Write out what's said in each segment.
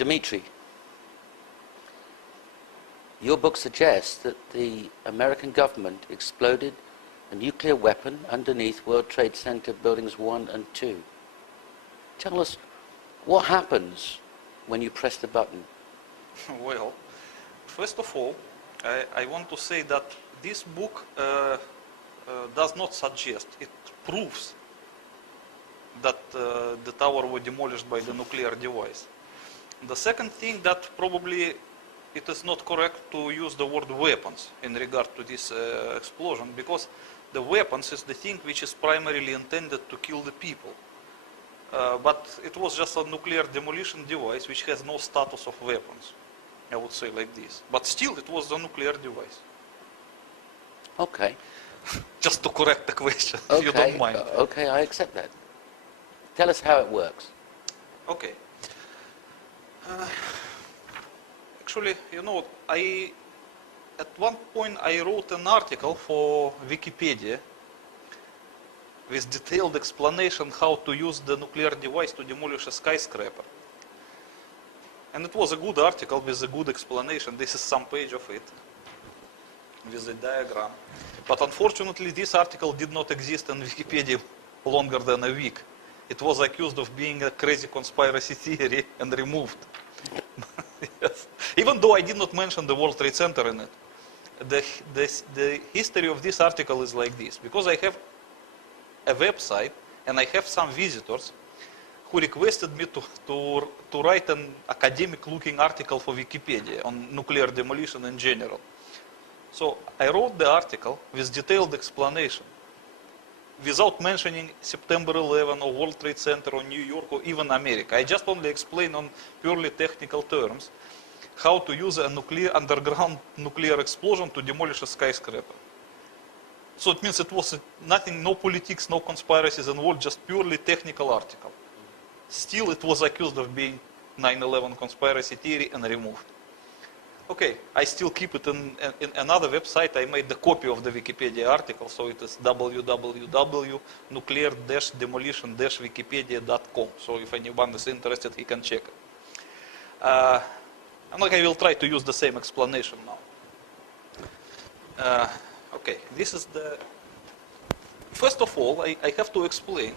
Dimitri, your book suggests that the American government exploded a nuclear weapon underneath World Trade Center buildings 1 and 2. Tell us, what happens when you press the button? Well, first of all, I want to say that this book does not suggest, it proves that the tower was demolished by the nuclear device. The second thing, that probably it is not correct to use the word weapons in regard to this explosion, because the weapons is the thing which is primarily intended to kill the people. But it was just a nuclear demolition device which has no status of weapons, I would say like this. But still, it was a nuclear device. Okay. Just to correct the question, Okay. if you don't mind. Okay, I accept that. Tell us how it works. Okay. Actually, you know, at one point I wrote an article for Wikipedia with detailed explanation how to use the nuclear device to demolish a skyscraper. And it was a good article with a good explanation. This is some page of it with a diagram. But unfortunately, this article did not exist in Wikipedia longer than a week. It was accused of being a crazy conspiracy theory and removed. Yes. Even though I did not mention the World Trade Center in it. The history of this article is like this. Because I have a website and I have some visitors who requested me to write an academic-looking article for Wikipedia on nuclear demolition in general. So I wrote the article with detailed explanation, without mentioning September 11 or World Trade Center or New York or even America. I just only explain on purely technical terms how to use a underground nuclear explosion to demolish a skyscraper. So it means it was nothing, no politics, no conspiracies involved, just purely technical article. Still, it was accused of being 9/11 conspiracy theory and removed. Okay, I still keep it in another website. I made the copy of the Wikipedia article, so it is www.nuclear-demolition-wikipedia.com. So if anyone is interested, he can check it. And I will try to use the same explanation now. Okay, this is the... First of all, I have to explain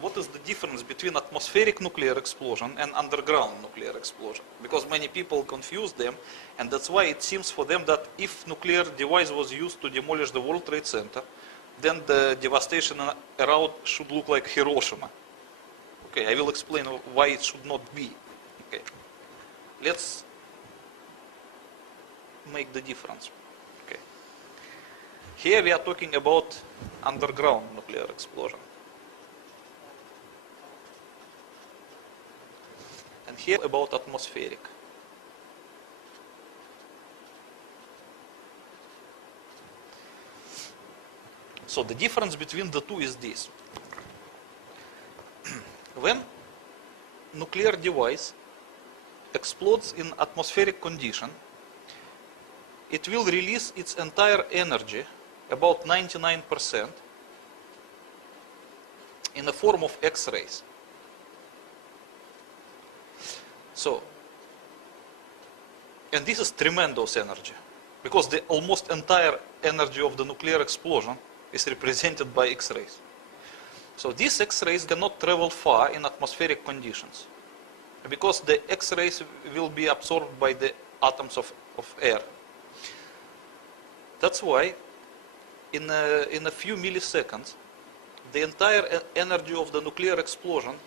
what is the difference between atmospheric nuclear explosion and underground nuclear explosion. Because many people confuse them, and that's why it seems for them that if nuclear device was used to demolish the World Trade Center, then the devastation around should look like Hiroshima. Okay, I will explain why it should not be. Okay, let's make the difference. Okay, here we are talking about underground nuclear explosion. And here about atmospheric. So the difference between the two is this. When nuclear device explodes in atmospheric condition, it will release its entire energy, about 99%, in the form of X-rays. So, and this is tremendous energy, because the almost entire energy of the nuclear explosion is represented by X-rays. So these X-rays cannot travel far in atmospheric conditions, because the X-rays will be absorbed by the atoms of air. That's why in a few milliseconds, the entire energy of the nuclear explosion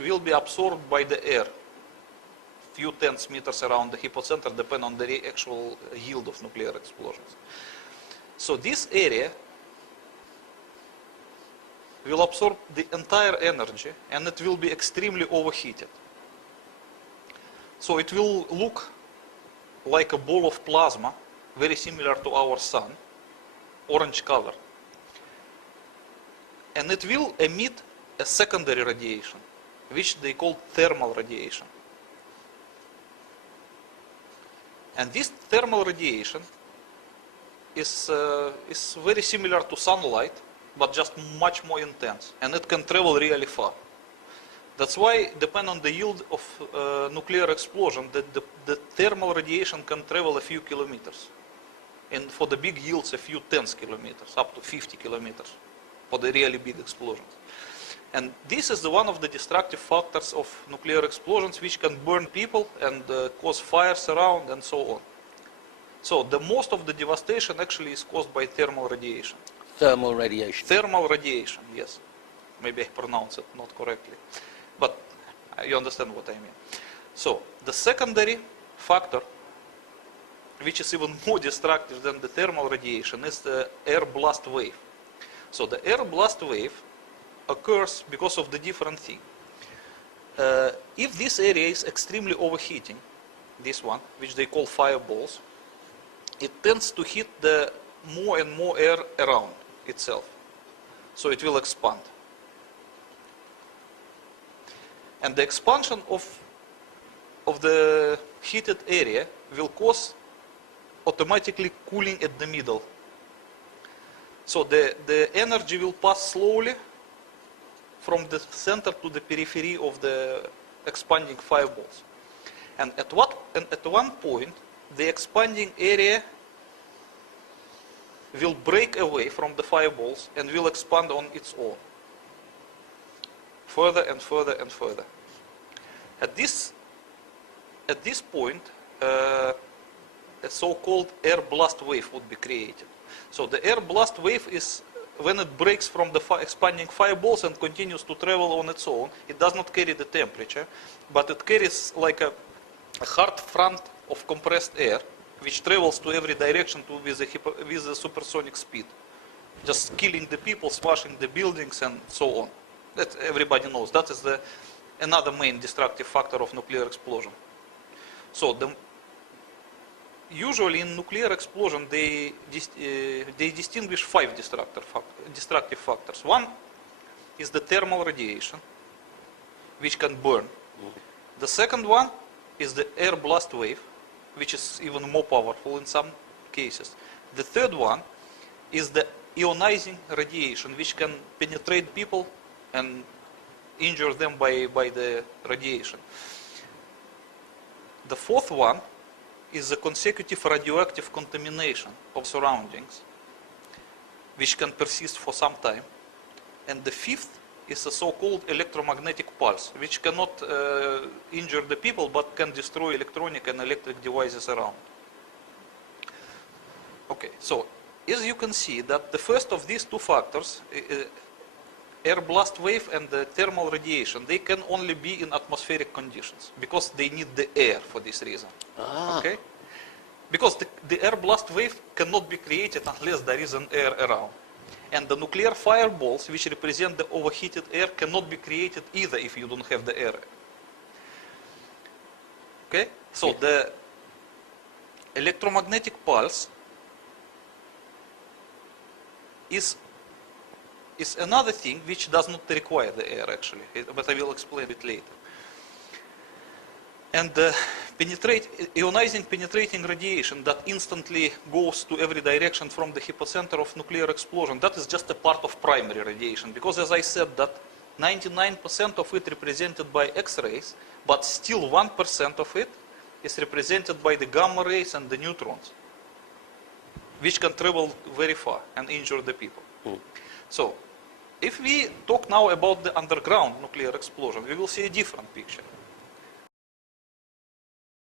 will be absorbed by the air. Few tens meters around the hypocenter, depend on the actual yield of nuclear explosions. So this area will absorb the entire energy, and it will be extremely overheated. So it will look like a ball of plasma, very similar to our sun, orange color. And it will emit a secondary radiation, which they call thermal radiation. And this thermal radiation is very similar to sunlight, but just much more intense, and it can travel really far. That's why, depending on the yield of nuclear explosion, the thermal radiation can travel a few kilometers. And for the big yields, a few tens kilometers, up to 50 kilometers, for the really big explosions. And this is one of the destructive factors of nuclear explosions, which can burn people and cause fires around and so on. So the most of the devastation actually is caused by thermal radiation. Thermal radiation. Thermal radiation, yes. Maybe I pronounce it not correctly. But you understand what I mean. So the secondary factor, which is even more destructive than the thermal radiation, is the air blast wave. So the air blast wave occurs because of the different thing. If this area is extremely overheating, this one, which they call fireballs, it tends to hit the more and more air around itself. So it will expand. And the expansion of the heated area will cause automatically cooling at the middle. So the energy will pass slowly from the center to the periphery of the expanding fireballs. And at one point, the expanding area will break away from the fireballs and will expand on its own. Further and further and further. At this point, a so-called air blast wave would be created. So the air blast wave is when it breaks from the expanding fireballs and continues to travel on its own. It does not carry the temperature, but it carries like a hard front of compressed air, which travels to every direction with a supersonic speed, just killing the people, smashing the buildings, and so on. That everybody knows. That is another main destructive factor of nuclear explosion. So usually in nuclear explosion, they distinguish 5 destructive factors. One is the thermal radiation, which can burn. The second one is the air blast wave, which is even more powerful in some cases. The third one is the ionizing radiation, which can penetrate people and injure them by the radiation. The fourth one is the consecutive radioactive contamination of surroundings, which can persist for some time. And the fifth is a so-called electromagnetic pulse, which cannot injure the people, but can destroy electronic and electric devices around. Okay, so as you can see that the first of these two factors, air blast wave and the thermal radiation, they can only be in atmospheric conditions because they need the air for this reason. Okay? Because the air blast wave cannot be created unless there is an air around. And the nuclear fireballs, which represent the overheated air, cannot be created either if you don't have the air. Okay? So the electromagnetic pulse is another thing which does not require the air actually, but I will explain it later. And the ionizing penetrating radiation that instantly goes to every direction from the hypocenter of nuclear explosion, that is just a part of primary radiation, because as I said that 99% of it represented by X-rays, but still 1% of it is represented by the gamma rays and the neutrons, which can travel very far and injure the people. So, if we talk now about the underground nuclear explosion, we will see a different picture.